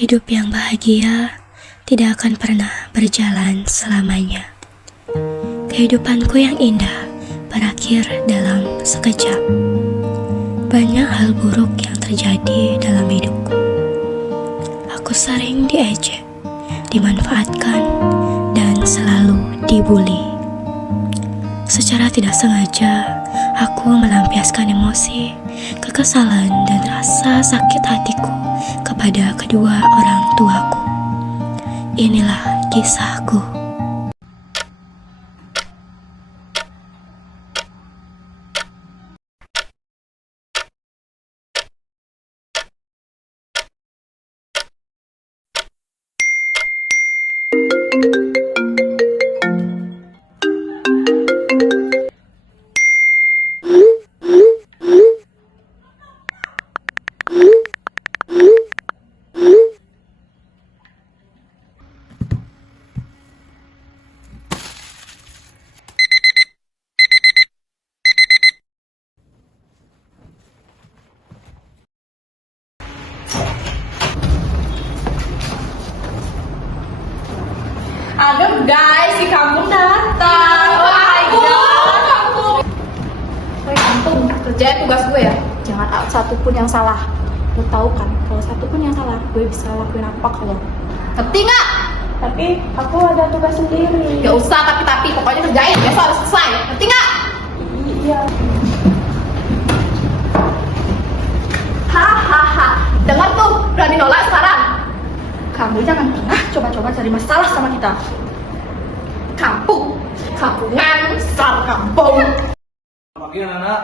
Hidup yang bahagia tidak akan pernah berjalan selamanya. Kehidupanku yang indah berakhir dalam sekejap. Banyak hal buruk yang terjadi dalam hidupku. Aku sering diejek, dimanfaatkan, dan selalu dibully. Secara tidak sengaja, aku melampiaskan emosi, kekesalan, dan rasa sakit hatiku kepada kedua orang tuaku. Inilah kisahku. Aduh guys, si kampung datang. Oh my god. Antum, kerjain tugas gue ya. Jangan satupun yang salah. Lo tahu kan, kalau satupun yang salah, gue bisa lakuin apa kalau. Ngerti nggak? Tapi aku ada tugas sendiri. Gak usah tapi pokoknya kerjain. Besok harus selesai. Ngerti nggak? Iya. Hahaha. Dengar tuh, berani nolak sekarang. Kamu jangan pernah coba-coba cari masalah sama kita. Kampungan, sal kampung. Pagi anak-anak.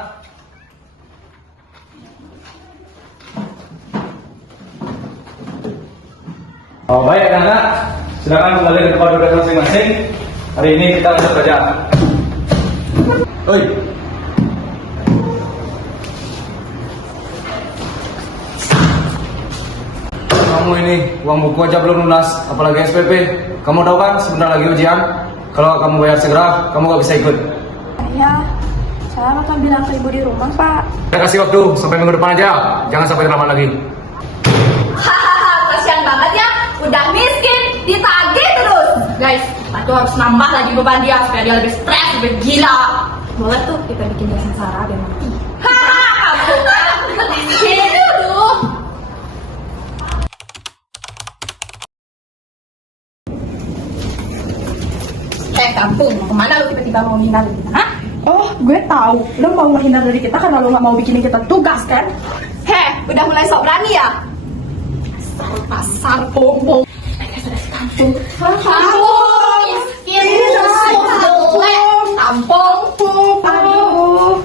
Oh baik anak-anak, silakan kembali ke tempat duduk masing-masing. Hari ini kita lanjut kerja. Oi. Kamu ini uang buku aja belum lunas, apalagi SPP. Kamu tahu kan sebentar lagi ujian. Kalau kamu bayar segera, kamu gak bisa ikut. Saya akan bilang ke ibu di rumah, Pak. Saya kasih waktu sampai minggu depan aja, jangan sampai terlambat lagi. Hahaha, kasihan banget ya. Udah miskin, ditagih terus. Guys, aku harus nambah lagi beban dia supaya dia lebih stres, lebih gila. Boleh tuh kita bikin dia sengsara biar mati. Hahaha, kampungan, miskin. Aduh. Kampung, mau kemana lu tiba-tiba mau menghindar dari kita, hah? Oh, gue tahu. Lo mau menghindar dari kita karena lo nggak mau bikinin kita tugas, kan? Heh, udah mulai sok berani ya? Pasar bombong. Mereka sudah sekampung. Kampung, miskin, jelek, kampung. Aduh.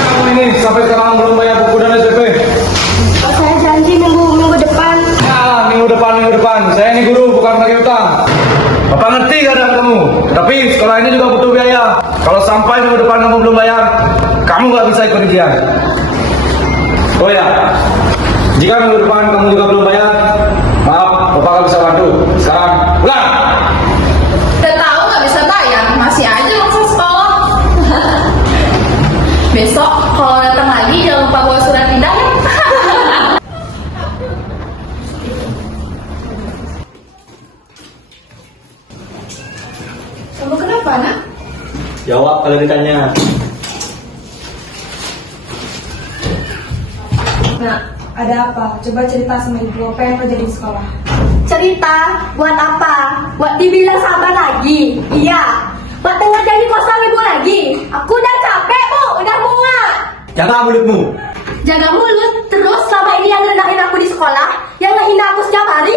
Kamu ini sampai sekarang belum bayar buku dan SPP. Saya janji minggu depan. Ya, minggu depan. Saya ini guru, bukan lagi utang. Bapak ngerti keadaan kamu, tapi sekolah ini juga butuh biaya. Kalau sampai minggu depan kamu belum bayar, kamu nggak bisa ikut ujian. Oh ya, jika minggu depan kamu juga belum bayar, maaf, Bapak nggak bisa bantu. Sekarang pulang. Udah tahu nggak bisa bayar, masih aja maksa sekolah. Besok kalau datang lagi jangan lupa bawa surat pindah ya. Kamu kenapa, nak? Jawab kalau ditanya. Nah, ada apa? Coba cerita sama ibu apa yang terjadi di sekolah. Cerita? Buat apa? Buat dibilang sabar lagi? Iya. Buat denger jadi kosan ibu lagi? Aku udah capek, Bu. Udah muak. Jaga mulutmu. Jaga mulut. Terus selama ini yang ngerendahin aku di sekolah, yang ngehina aku setiap hari,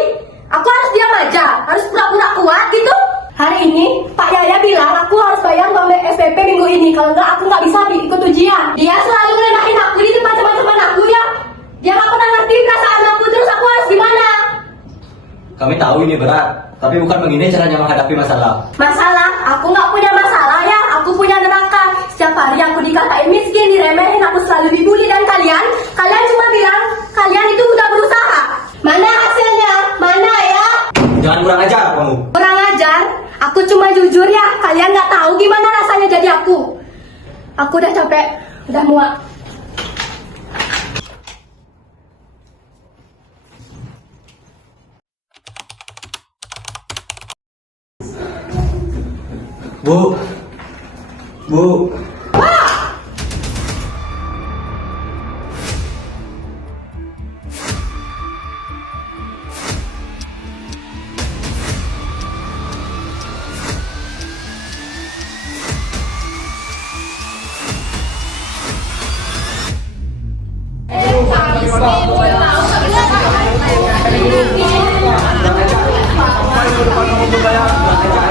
aku harus diam aja? Harus pura-pura kuat gitu? Hari ini, Pak Yaya bilang aku harus bayar uang SPP minggu ini. Kalau enggak, aku nggak bisa ikut ujian. Dia selalu ngerendahin aku di depan teman-teman aku ya. Dia nggak pernah ngerti perasaan aku. Terus aku harus gimana? Kami tahu ini berat, tapi bukan begini caranya menghadapi masalah. Masalah? Aku nggak punya masalah ya. Aku punya neraka. Setiap hari aku dikatain miskin, diremehin, aku selalu dibully. Dan kalian cuma bilang kalian itu udah berusaha. Mana Aku udah capek, udah muak. Bu, bu,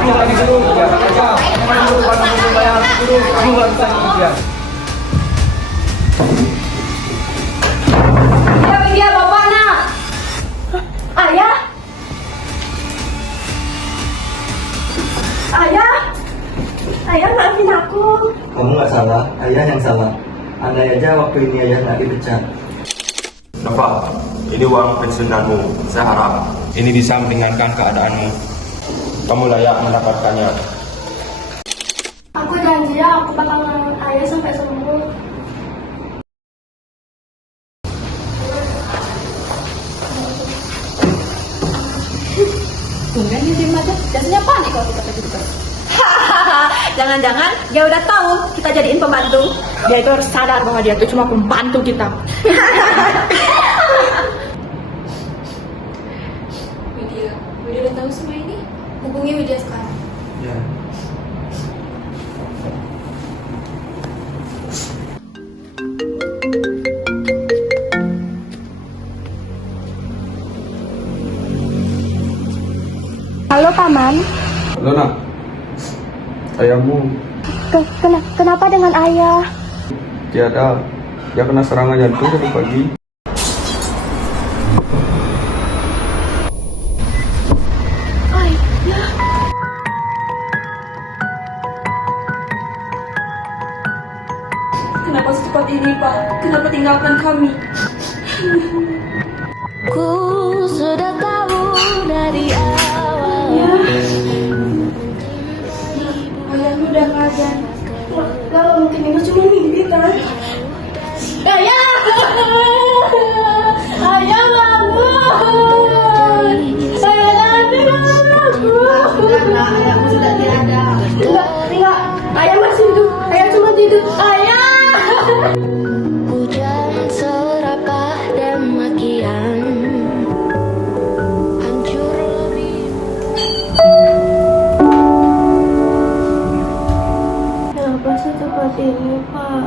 Kamu lagi guru, ya aja. Sampai minggu depan kamu belum bayar, guru, kamu nggak bisa ikut ujian. Dia bapak nak. Ayah. Ayah. Ayah maafin aku. kamu nggak salah, ayah yang salah. Andai aja waktu ini ayah nggak dipecat. Nova, ini uang pensiunanmu. Saya harap ini bisa meringankan keadaanmu. Kamu layak mendapatkannya. Aku janji ya, aku bakal ngerawat ayah sampai sembuh. Tungguin di sini aja. Biasanya panik kalau kita kayak gitu. Jangan-jangan dia udah tahu kita jadiin pembantu. Dia itu harus sadar bahwa dia itu cuma pembantu kita. Widya udah tahu semua ini. Hubungi Widya sekarang. Ya. Halo paman, Halo nak, ayahmu kenapa dengan ayah? tiada, dia kena serangan jantung tadi pagi. Kenapa secepat ini Pak? Kenapa tinggalkan kami? Ku sudah tahu dari awal. Ayah udah nggak ada. Kalau mungkin itu cuma mimpi kan? Ayah! Ayah bangun! Ayah nanti bangun! Enggak, ayahmu sudah tiada. Enggak, ayah masih hidup. Ayah cuma tidur. Ayah! Hujan serakah dan makian hancur lebih. Kenapa secepat ini, Pak?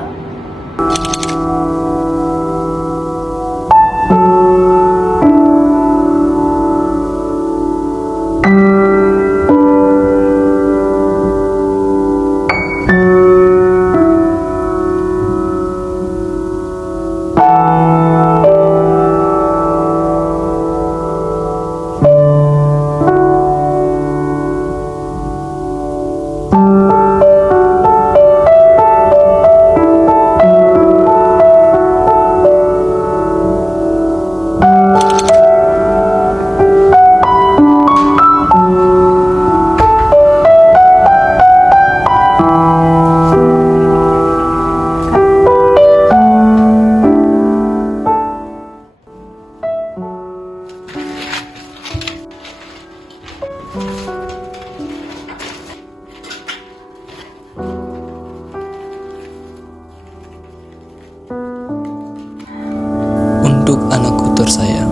Untuk anakku tersayang,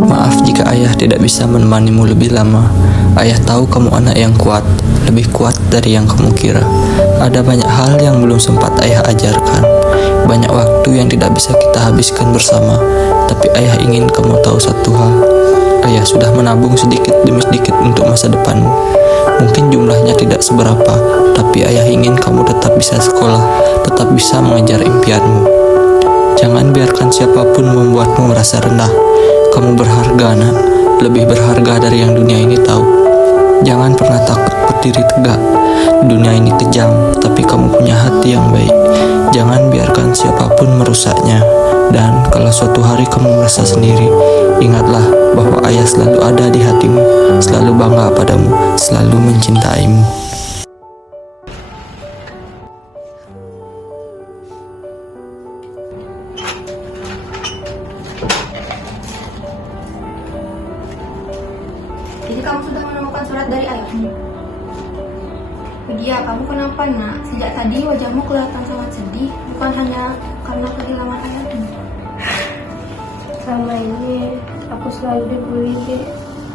maaf jika ayah tidak bisa menemanimu lebih lama. Ayah tahu kamu anak yang kuat, lebih kuat dari yang kamu kira. Ada banyak hal yang belum sempat ayah ajarkan, banyak waktu yang tidak bisa kita habiskan bersama. Tapi ayah ingin kamu tahu satu hal. Ayah sudah menabung sedikit demi sedikit untuk masa depanmu. Mungkin jumlahnya tidak seberapa, tapi ayah ingin kamu tetap bisa sekolah, tetap bisa mengejar impianmu. Jangan biarkan siapapun membuatmu merasa rendah. Kamu berharga, nak. Lebih berharga dari yang dunia ini tahu. Jangan pernah takut berdiri tegak. Dunia ini kejam, tapi kamu punya hati yang baik. Jangan biarkan siapapun merusaknya. Dan kalau suatu hari kamu merasa sendiri, ingatlah bahwa ayah selalu ada di hatimu, selalu bangga padamu, selalu mencintaimu. Jadi kamu sudah menemukan surat dari ayahmu. Widya, kamu kenapa nak? Sejak tadi wajahmu kelihatan sangat sedih, bukan hanya karena kehilangan ayahmu. Selama ini aku selalu dibully, Dek.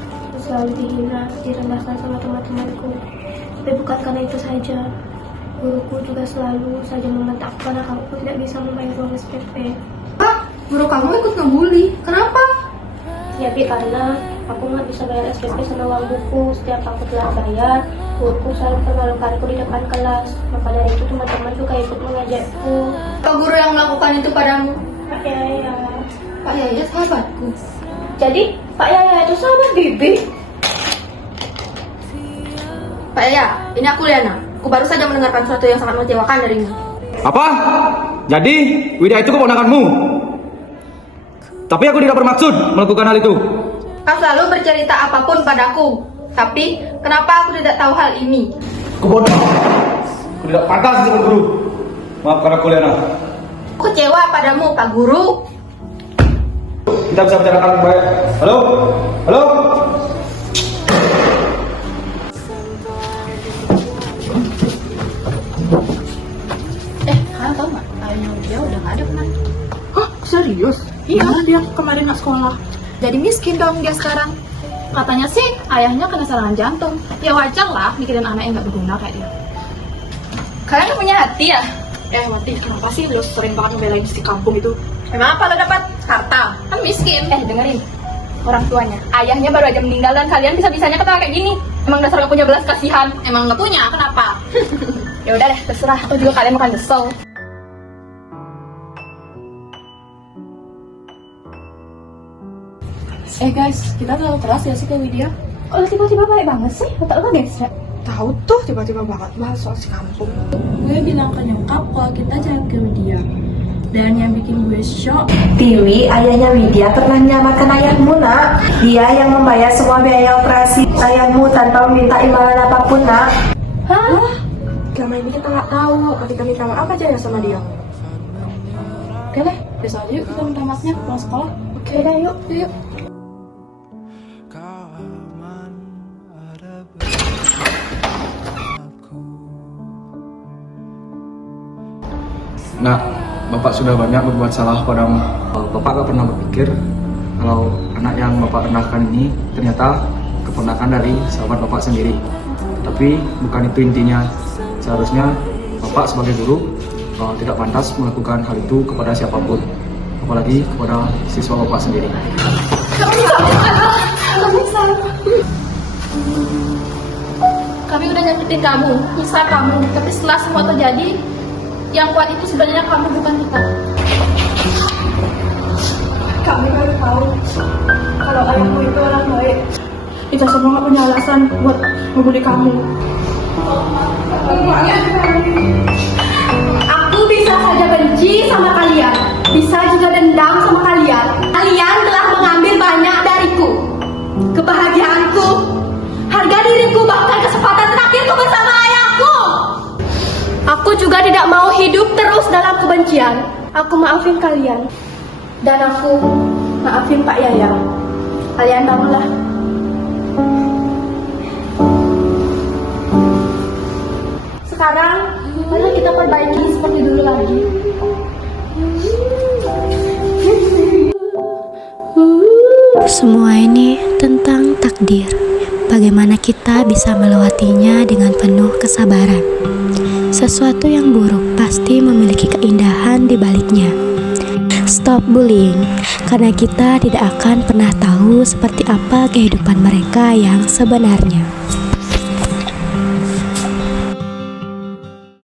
Aku selalu dihina, direndahkan sama teman-temanku. Tapi bukan karena itu saja. Guruku juga selalu saja membentakku karena aku tidak bisa membayar uang SPP. Hah? Guru kamu ikut ngebully? Kenapa? Ya, Bi, karena aku nggak bisa bayar SPP sama uang buku. Setiap aku telat bayar, guruku selalu mempermalukanku di depan kelas. Maka dari itu teman-teman juga ikut mengejekku. Apa guru yang melakukan itu padamu? Pak Yaya. Pak Yaya sahabatku. Jadi Pak Yaya itu sahabat Bibi. Pak Yaya, ini aku Liana. Aku baru saja mendengarkan sesuatu yang sangat mengecewakan darimu. Apa? Jadi Widya itu keponakanmu? Tapi aku tidak bermaksud melakukan hal itu. Kau selalu bercerita apapun padaku. Tapi, kenapa aku tidak tahu hal ini? Aku bodoh. Aku tidak pantas disebut guru. Maafkan aku, Liana. Aku kecewa padamu, Pak Guru. Kita bisa bicarakan baik. Halo? Halo? Kalian tahu nggak? Ayahnya dia udah nggak ada kemarin. Hah? Serius? Iya, dia kemarin nggak sekolah. Jadi miskin dong dia sekarang. Katanya sih ayahnya kena serangan jantung. Ya wajar lah mikirin anak yang nggak berguna kayak dia. Kalian gak punya hati ya? Wati, kenapa sih lo sering banget ngebelain si kampung itu? Emang apa lo dapat? Harta? Kan miskin. Dengerin. Orang tuanya, ayahnya baru aja meninggal dan kalian bisa-bisanya ketawa kayak gini. Emang dasar gak punya belas kasihan. Emang gak punya? Kenapa? Ya udah deh, terserah. Atau juga kalian bukan nyesel. Guys, kita terlalu keras ya sih ke Widya. Kok lo tiba-tiba baik banget sih? Otak lo guys ya? Tahu tuh tiba-tiba banget bahas soal si kampung. Gue bilang ke nyokap kalau kita jalan ke Widya. Dan yang bikin gue shock, Tiwi, ayahnya Widya pernah menyelamatkan ayahmu, nak. Dia yang membayar semua biaya operasi ayahmu tanpa meminta imbalan apapun, nak. hah? Selama ini kita nggak tahu. Ketika minta maaf aja ya sama dia. Oke deh, besok aja yuk kita minta maafnya pulang sekolah. Oke deh, yuk. Nah, Bapak sudah banyak berbuat salah padamu. Bapak gak pernah berpikir kalau anak yang Bapak rendahkan ini ternyata keponakan dari sahabat Bapak sendiri. Tapi bukan itu intinya. Seharusnya Bapak sebagai guru tidak pantas melakukan hal itu kepada siapapun, apalagi kepada siswa Bapak sendiri. Kami udah nyakitin kamu, nyiksa kamu. Tapi setelah semua terjadi, yang kuat itu sebenarnya kamu, bukan kita. Kami baru tahu kalau ayahmu itu orang baik. Kita semua gak punya alasan buat membuli kamu. Aku bisa saja benci sama kalian, bisa juga dendam sama kalian. Kalian telah mengambil banyak dariku, kebahagiaanku, harga diriku, bahkan kesempatan terakhirku bersama ayahku. Aku juga tidak mau hidup terus dalam kebencian. Aku maafin kalian, dan aku maafin Pak Yaya. Kalian tahulah. Sekarang, mari kita perbaiki seperti dulu lagi. Semua ini tentang takdir. Bagaimana kita bisa melewatinya dengan penuh kesabaran. Sesuatu yang buruk pasti memiliki keindahan di baliknya. Stop bullying, karena kita tidak akan pernah tahu seperti apa kehidupan mereka yang sebenarnya.